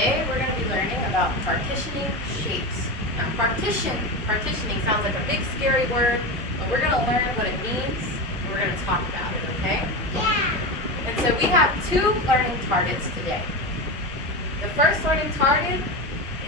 Today we're going to be learning about partitioning shapes. Now partitioning sounds like a big scary word, but we're going to learn what it means and we're going to talk about it, okay? Yeah. And so we have two learning targets today. The first learning target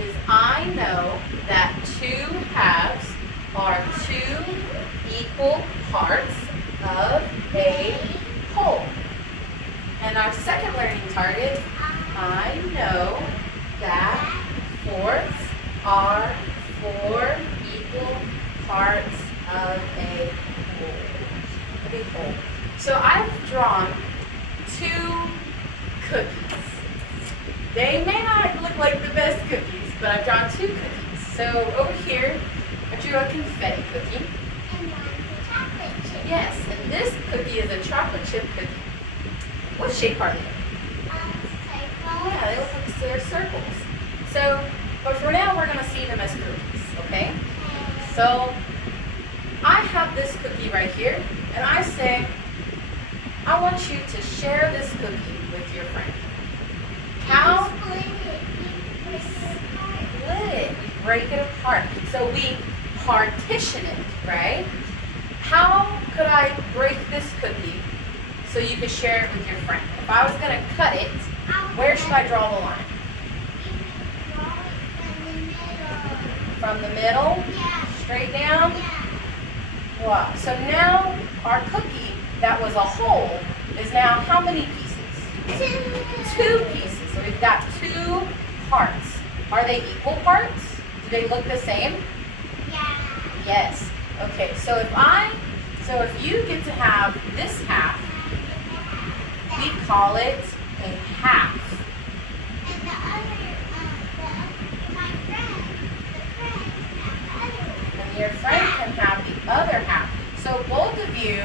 is I know that two halves are two equal parts of a whole. And our second learning target, I know that fourths are four equal parts of a whole. So I've drawn two cookies. They may not look like the best cookies, but I've drawn two cookies. So over here, I drew a confetti cookie. And one's a chocolate chip. Yes, and this cookie is a chocolate chip cookie. What shape are they? Circle. Yeah, they look like they're circles. So, but for now, we're going to see them as cookies, okay? So, I have this cookie right here, and I say, I want you to share this cookie with your friend. How? Split it. You break it apart. Split it. We break it apart. So we partition it, right? How could I break this cookie so you could share it with your friend? If I was going to cut it, where should I draw the line? You draw it From the middle? Yeah. Straight down? Yeah. Wow. So now our cookie that was a whole is now how many pieces? Two pieces. So we've got two parts. Are they equal parts? Do they look the same? Yeah. Yes. Okay. So if you get to have this half, we call it a half. And the other, my friend, And your friend can have the other half. So both of you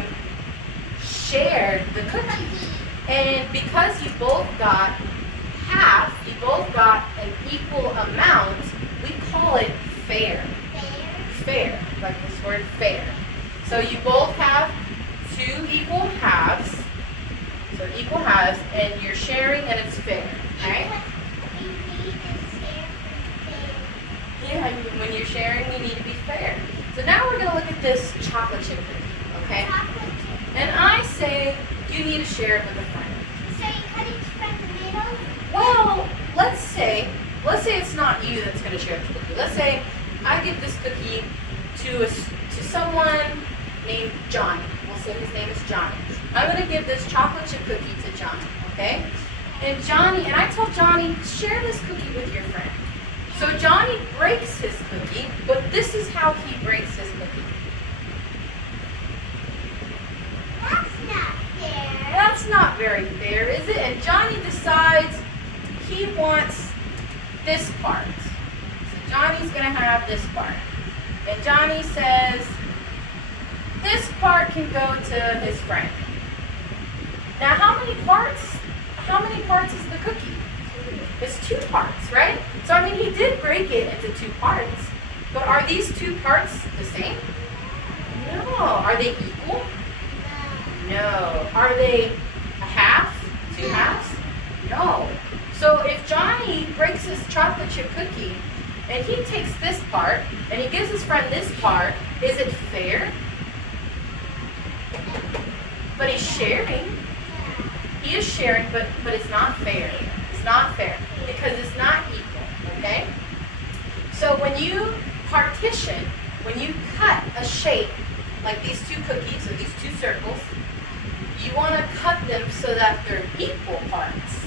shared the cookie. And because you both got half, you both got an equal amount, we call it fair. Fair, like this word fair. So you both have two equal halves. So equal halves, and you're sharing and it's fair. Okay? Yeah, when you're sharing, you need to be fair. So now we're going to look at this chocolate chip cookie, okay? And I say you need to share it with a friend. So you cut each from the middle? Well, let's say it's not you that's going to share the cookie. Let's say I give this cookie to someone named Johnny. We'll say his name is Johnny. I'm going to give this chocolate chip cookie to Johnny, okay? And I tell Johnny, share this cookie with your friend. So Johnny breaks his cookie, but this is how he breaks his cookie. That's not fair. That's not very fair, is it? And Johnny decides he wants this part. So Johnny's going to have this part. And Johnny says, this part can go to his friend. Now, how many parts is the cookie? It's two parts, right? So, I mean, he did break it into two parts. But are these two parts the same? No. Are they equal? No. Are they a half? Two halves? No. So if Johnny breaks his chocolate chip cookie and he takes this part and he gives his friend this part, is it fair? But he's sharing. He is sharing, but it's not fair. It's not fair because it's not equal, okay? So when you partition, when you cut a shape like these two cookies or these two circles, you want to cut them so that they're equal parts,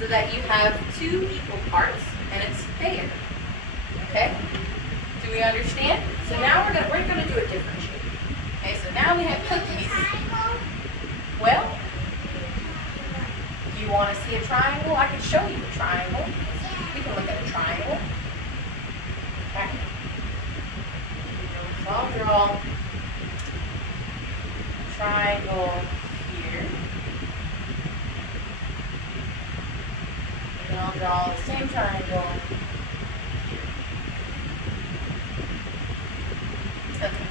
so that you have two equal parts and it's fair. Okay? Do we understand? So now we're gonna do a different shape. Okay, so now we have cookies. Well, do you want to see a triangle? I can show you a triangle. We can look at a triangle. Okay. So I'll draw a triangle here. And then I'll draw the same triangle here. Okay.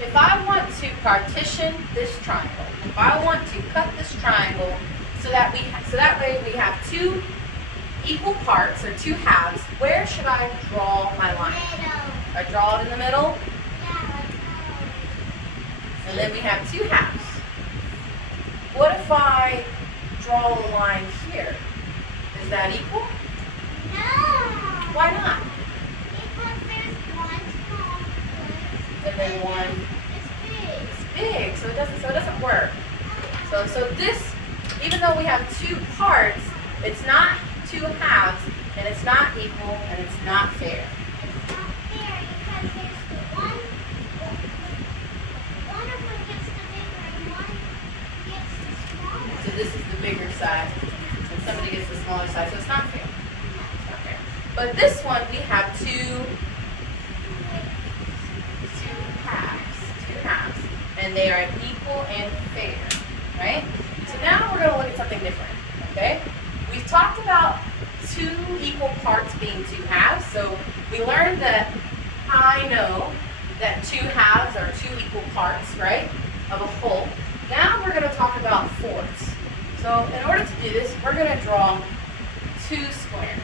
If I want to partition this triangle, if I want to cut this triangle so that way we have two equal parts, or two halves, where should I draw my line? Middle. I draw it in the middle, Yeah, like and then we have two halves. What if I draw a line here? Is that equal? no. Why not? Because there's one small place. And then one It's big. big, so it doesn't work. So this, even though we have two parts, it's not two halves, and it's not equal, and it's not fair. It's not fair because there's the one of them gets the bigger and one gets the smaller. So this is the bigger side, and somebody gets the smaller side, so it's not fair. It's not fair. But this one, we have two halves, and they are equal and fair, right? So now we're going to look at something different, okay? We've talked about two equal parts being two halves, so we learned that I know that two halves are two equal parts, right, of a whole. Now we're going to talk about fourths. So in order to do this, we're going to draw two squares,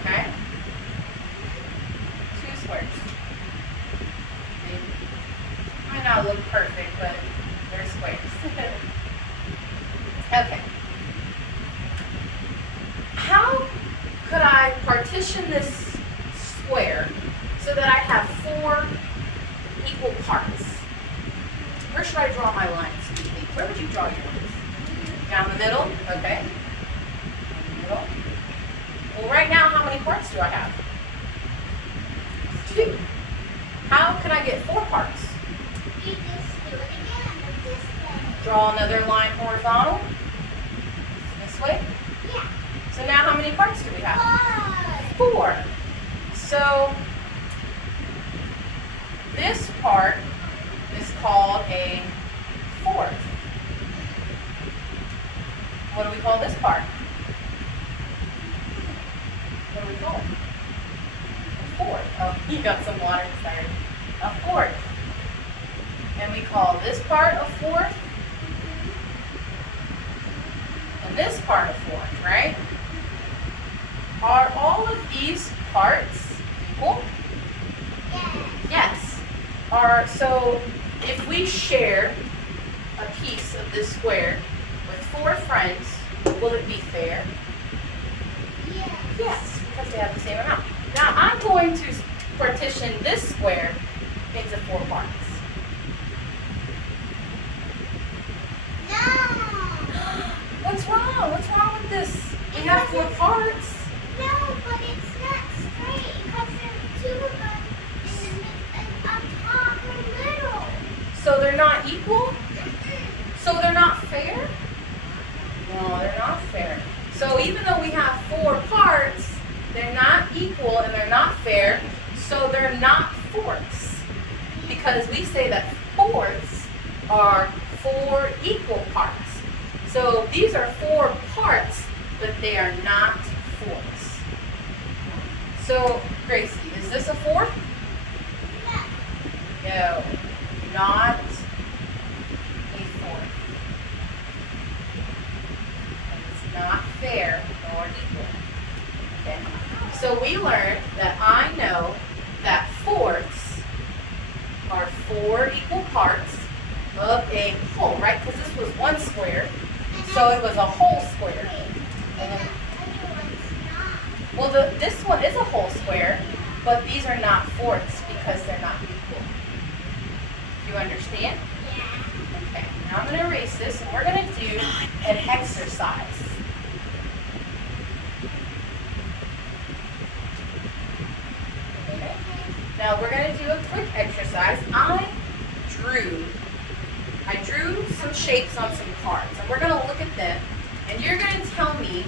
okay? Two squares. They might not look perfect, but they're squares. Okay. How could I partition this square so that I have four equal parts? Where should I draw my lines? Where would you draw your lines? Down the middle? Okay. Middle. Well, right now, how many parts do I have? Two. How can I get four parts? You just do it again with this way. Draw another line horizontal. This way. Yeah. So now how many parts do we have? 4. 4. So this part is called a fourth. What do we call this part? What do we call it? A fourth. Oh, you got some water inside. A fourth. And we call this part a fourth. And this part a fourth, right? Are all of these parts equal? Yes. So if we share a piece of this square with 4 friends, will it be fair? Yeah. Yes, because they have the same amount. Now I'm going to partition this square into 4 parts. No. What's wrong? What's wrong with this? We have 4 parts. No, but it's not straight because there's 2 of them in the mid and on top or middle. So they're not equal? So they're not fair? No, they're not fair. So even though we have 4 parts, they're not equal and they're not fair, so they're not fourths. Because we say that fourths are 4 equal parts. So these are 4 parts, but they are not fourths. So, Gracie, is this a fourth? No, not a fourth. And it's not fair nor equal. Okay? So we learned that I know that fourths are 4 equal parts of a whole, right? Because this was 1 square, so it was a whole square. And then, well, this one is a whole square, but these are not fourths because they're not equal. Do you understand? Yeah. Okay, now I'm going to erase this and we're going to do an exercise. Okay. Now we're going to do a quick exercise. I drew some shapes on some cards, and we're going to look at them, and you're going to tell me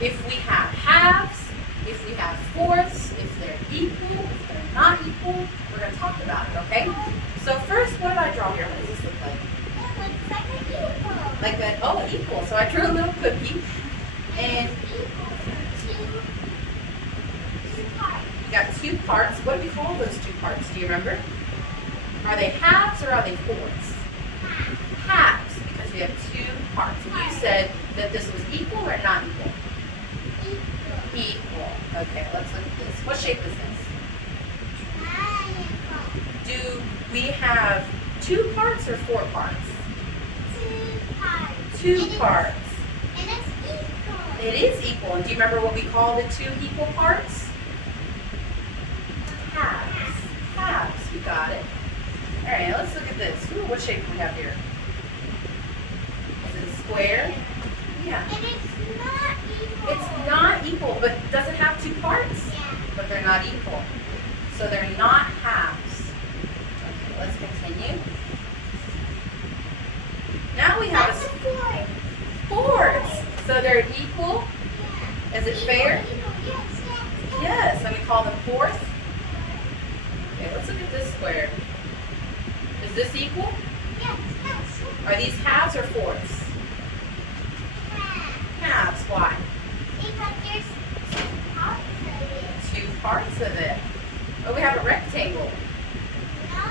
if we have halves, if we have fourths, if they're equal, if they're not equal. We're going to talk about it, okay? So first, what did I draw here? What does this look like? It looks like an equal. Like that, oh, equal. So I drew a little cookie, and Equal for two parts. we got 2 parts. What do we call those 2 parts? Do you remember? Are they halves or are they fourths? Halves, because we have 2 parts. And you said that this was equal or not equal? Equal. Equal. Okay, let's look at this. What shape is this? Triangle. Do we have 2 parts or 4 parts? 2 parts. 2 parts. And it's equal. It is equal. And do you remember what we call the 2 equal parts? Halves. Halves. You got it. All right, let's look at this. Ooh, what shape do we have here? Is it a square? Yeah. And it's not equal. It's not equal, but does it have 2 parts? Yeah. But they're not equal. So they're not halves. Okay, let's continue. Now we have That's a fourth. fourths. So they're equal. Yeah. Is it fair? Equal. Yes, yes. Yes, and we call them fourths. Okay, let's look at this square. Is this equal? Yes, yes. Are these halves or fourths? Halves. Why? Because there's 2 parts of it. 2 parts of it. Oh, we have a rectangle. No.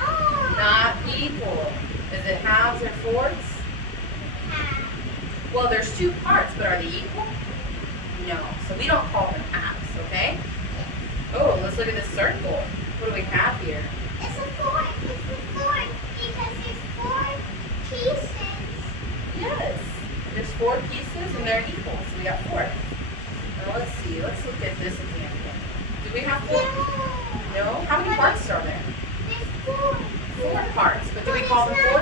Not equal. Is it halves or fourths? Half. Well, there's 2 parts, but are they equal? No. So we don't call them halves, okay? Oh, let's look at this circle. What do we have here? It's a fourth. It's a fourth because there's 4 pieces. Yes. There's 4 pieces and they're equal, so we got 4. Now let's see. Let's look at this example. Do we have 4? No. No? How many parts are there? There's 4. 4 parts. But do we call them 4?